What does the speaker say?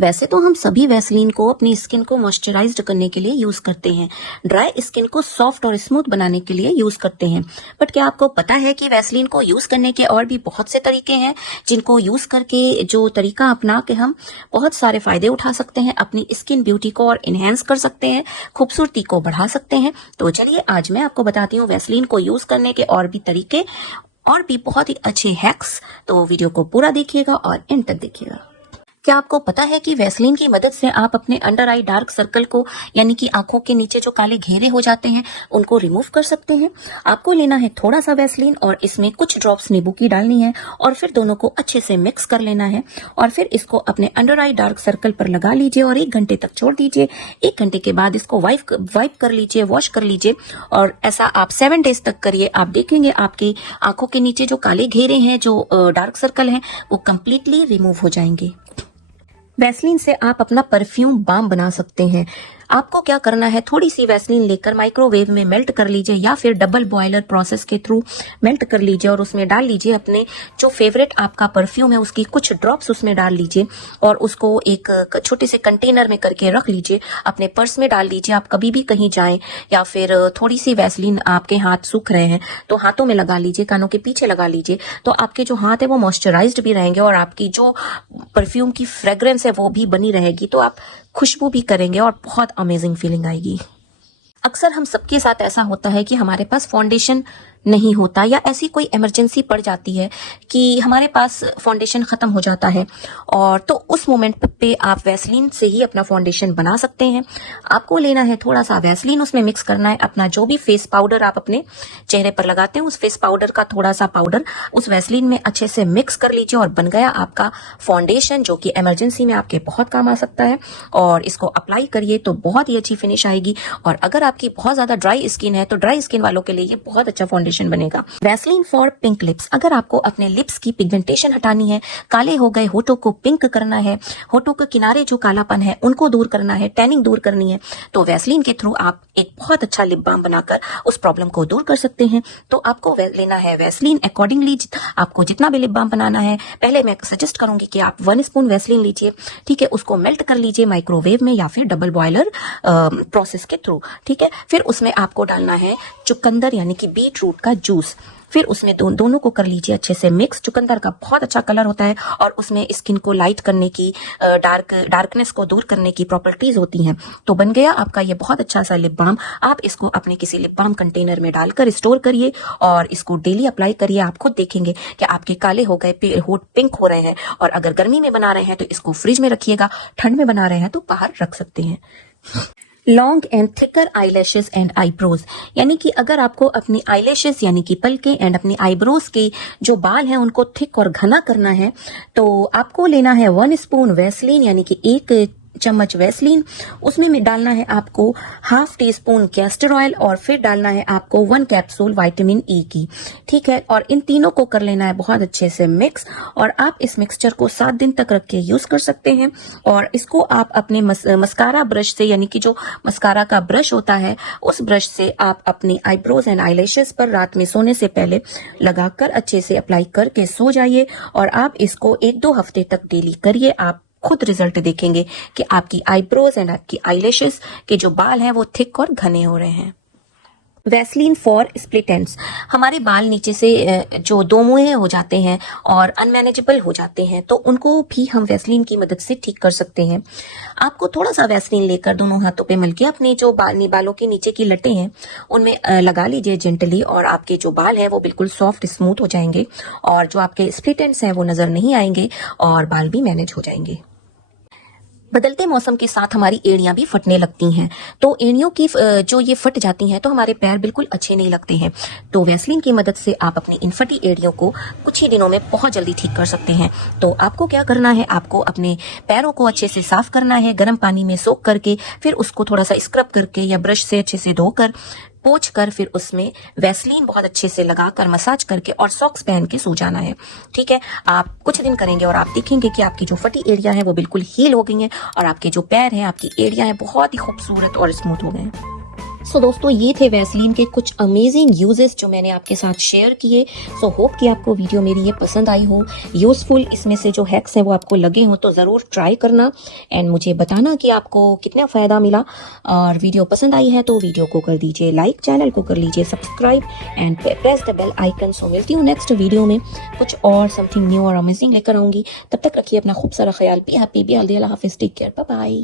वैसे तो हम सभी वैसलीन को अपनी स्किन को मॉइस्चराइज्ड करने के लिए यूज करते हैं, ड्राई स्किन को सॉफ्ट और स्मूथ बनाने के लिए यूज करते हैं। बट क्या आपको पता है कि वैसलीन को यूज करने के और भी बहुत से तरीके हैं, जिनको यूज करके जो तरीका अपना के हम बहुत सारे फायदे उठा सकते हैं, अपनी स्किन ब्यूटी को और इनहेंस कर सकते हैं, खूबसूरती को बढ़ा सकते हैं। तो चलिए आज मैं आपको बताती हूँ वैसलीन को यूज करने के और भी तरीके और भी बहुत ही अच्छे हैक्स। तो वीडियो को पूरा देखिएगा और एंड तक देखिएगा। क्या आपको पता है कि वैसलीन की मदद से आप अपने अंडर आई डार्क सर्कल को, यानी कि आंखों के नीचे जो काले घेरे हो जाते हैं, उनको रिमूव कर सकते हैं। आपको लेना है थोड़ा सा वैसलीन और इसमें कुछ ड्रॉप्स नींबू की डालनी है और फिर दोनों को अच्छे से मिक्स कर लेना है और फिर इसको अपने अंडर आई डार्क सर्कल पर लगा लीजिए और 1 घंटे तक छोड़ दीजिए। 1 घंटे के बाद इसको वाइप कर लीजिए, वॉश कर लीजिए और ऐसा आप 7 डेज तक करिए। आप देखेंगे आपकी आंखों के नीचे जो काले घेरे हैं, जो डार्क सर्कल हैं, वो कंप्लीटली रिमूव हो जाएंगे। वैसलीन से आप अपना परफ्यूम बाम बना सकते हैं। आपको क्या करना है, थोड़ी सी वैसलीन लेकर माइक्रोवेव में मेल्ट कर लीजिए या फिर डबल बॉयलर प्रोसेस के थ्रू मेल्ट कर लीजिए और उसमें डाल लीजिए अपने जो फेवरेट आपका परफ्यूम है, उसकी कुछ ड्रॉप्स उसमें डाल लीजिए और उसको एक छोटे से कंटेनर में करके रख लीजिए, अपने पर्स में डाल लीजिए। आप कभी भी कहीं जाएं या फिर थोड़ी सी वैसलीन आपके हाथ सूख रहे हैं तो हाथों में लगा लीजिए, कानों के पीछे लगा लीजिए, तो आपके जो हाथ है वो मॉइस्चराइज्ड भी रहेंगे और आपकी जो परफ्यूम की फ्रेग्रेंस है वो भी बनी रहेगी, तो आप खुशबू भी करेंगे और बहुत अमेजिंग फीलिंग आएगी। अक्सर हम सबके साथ ऐसा होता है कि हमारे पास फाउंडेशन नहीं होता या ऐसी कोई इमरजेंसी पड़ जाती है कि हमारे पास फाउंडेशन खत्म हो जाता है, और तो उस मोमेंट पे आप वैसलीन से ही अपना फाउंडेशन बना सकते हैं। आपको लेना है थोड़ा सा वैसलीन, उसमें मिक्स करना है अपना जो भी फेस पाउडर आप अपने चेहरे पर लगाते हैं, उस फेस पाउडर का थोड़ा सा पाउडर उस वैसलीन में अच्छे से मिक्स कर लीजिए और बन गया आपका फाउंडेशन, जो कि इमरजेंसी में आपके बहुत काम आ सकता है। और इसको अप्लाई करिए तो बहुत ही अच्छी फिनिश आएगी। और अगर आपकी बहुत ज्यादा ड्राई स्किन है तो ड्राई स्किन वालों के लिए ये बहुत अच्छा फाउंडेशन बनेगा। वैसलीन फॉर पिंक लिप्स, अगर आपको अपने लिप्स की पिगमेंटेशन हटानी है, काले हो गए होठों को पिंक करना है, होठों के किनारे जो कालापन है उनको दूर करना है, टैनिंग दूर करनी है, तो वैसलीन के थ्रू आप एक बहुत अच्छा लिप बाम बनाकर उस प्रॉब्लम को दूर कर सकते हैं। तो आपको लेना है वैसलीन अकॉर्डिंगली, आपको जितना भी लिप बाम बनाना है। पहले मैं सजेस्ट करूंगी कि आप 1 स्पून वैसलीन लीजिए, ठीक है, उसको मेल्ट कर लीजिए माइक्रोवेव में या फिर डबल बॉयलर प्रोसेस के थ्रू, ठीक है। फिर उसमें आपको डालना है चुकंदर यानी कि बीट रूट का जूस, फिर उसमें दोनों को कर लीजिए अच्छे से मिक्स। चुकंदर का बहुत अच्छा कलर होता है और उसमें स्किन को लाइट करने की, डार्कनेस को दूर करने की प्रॉपर्टीज होती हैं। तो बन गया आपका ये बहुत अच्छा सा लिप बाम। आप इसको अपने किसी लिप बाम कंटेनर में डालकर स्टोर करिए और इसको डेली अप्लाई करिए। आप खुद देखेंगे कि आपके काले हो गए होठ पिंक हो रहे हैं। और अगर गर्मी में बना रहे हैं तो इसको फ्रिज में रखिएगा, ठंड में बना रहे हैं तो बाहर रख सकते हैं। Long and thicker eyelashes and eyebrows, यानी कि अगर आपको अपनी आईलैशेस यानी कि पलकें एंड अपनी आईब्रोज के जो बाल हैं उनको थिक और घना करना है, तो आपको लेना है 1 स्पून वैसलीन यानी कि 1 चम्मच वैसलीन। उसमें में डालना है आपको ½ टीस्पून कैस्टर ऑयल और फिर डालना है आपको 1 कैप्सूल विटामिन ई की, ठीक है। और इन तीनों को कर लेना है बहुत अच्छे से मिक्स और आप इस मिक्सचर को 7 दिन तक रख के यूज कर सकते हैं। और इसको आप अपने मस्कारा ब्रश से, यानी कि जो मस्कारा का ब्रश होता है, उस ब्रश से आप अपनी आईब्रोज एंड आईलैशेस पर रात में सोने से पहले लगाकर अच्छे से अप्लाई करके सो जाइए। और आप इसको 1-2 हफ्ते तक डेली करिए। आप खुद रिजल्ट देखेंगे कि आपकी आईब्रोज एंड आपकी आईलैशेस के जो बाल हैं वो थिक और घने हो रहे हैं। वैसलीन फॉर स्प्लिट एंड्स, हमारे बाल नीचे से जो दो मुंहे हो जाते हैं और अनमैनेजेबल हो जाते हैं, तो उनको भी हम वैसलीन की मदद से ठीक कर सकते हैं। आपको थोड़ा सा वैसलीन लेकर दोनों हाथों पे मल के अपने जो बालों के नीचे की लटें हैं उनमें लगा लीजिए जेंटली, और आपके जो बाल हैं वो बिल्कुल सॉफ्ट स्मूथ हो जाएंगे और जो आपके स्प्लिट एंड्स हैं वो नजर नहीं आएंगे और बाल भी मैनेज हो जाएंगे। बदलते मौसम के साथ हमारी एड़ियां भी फटने लगती हैं, तो एड़ियों की जो ये फट जाती हैं तो हमारे पैर बिल्कुल अच्छे नहीं लगते हैं। तो वैसलीन की मदद से आप अपनी इन फटी एड़ियों को कुछ ही दिनों में बहुत जल्दी ठीक कर सकते हैं। तो आपको क्या करना है, आपको अपने पैरों को अच्छे से साफ करना है गर्म पानी में सोख करके, फिर उसको थोड़ा सा स्क्रब करके या ब्रश से अच्छे से धोकर पोंछ कर फिर उसमें वैसलीन बहुत अच्छे से लगाकर मसाज करके और सॉक्स पहन के सो जाना है, ठीक है। आप कुछ दिन करेंगे और आप देखेंगे कि आपकी जो फटी एड़ियां हैं वो बिल्कुल हील हो गई हैं और आपके जो पैर हैं, आपकी एड़ियां हैं, बहुत ही खूबसूरत और स्मूथ हो गए हैं। सो दोस्तों ये थे वैसलीन के कुछ अमेजिंग यूजेस जो मैंने आपके साथ शेयर किए। सो होप कि आपको वीडियो मेरी ये पसंद आई हो, यूजफुल इसमें से जो हैक्स हैं वो आपको लगे हो तो ज़रूर ट्राई करना एंड मुझे बताना कि आपको कितना फ़ायदा मिला। और वीडियो पसंद आई है तो वीडियो को कर दीजिए लाइक, चैनल को कर लीजिए subscribe and press the bell icon. So मिलती हूँ नेक्स्ट वीडियो में कुछ और समथिंग न्यू और अमेजिंग लेकर आऊंगी। तब तक रखिए अपना खूब सारा ख्याल। बी हैप्पी, बी हेल्दी, अल्लाह हाफिज़, टेक केयर, बाय बाय।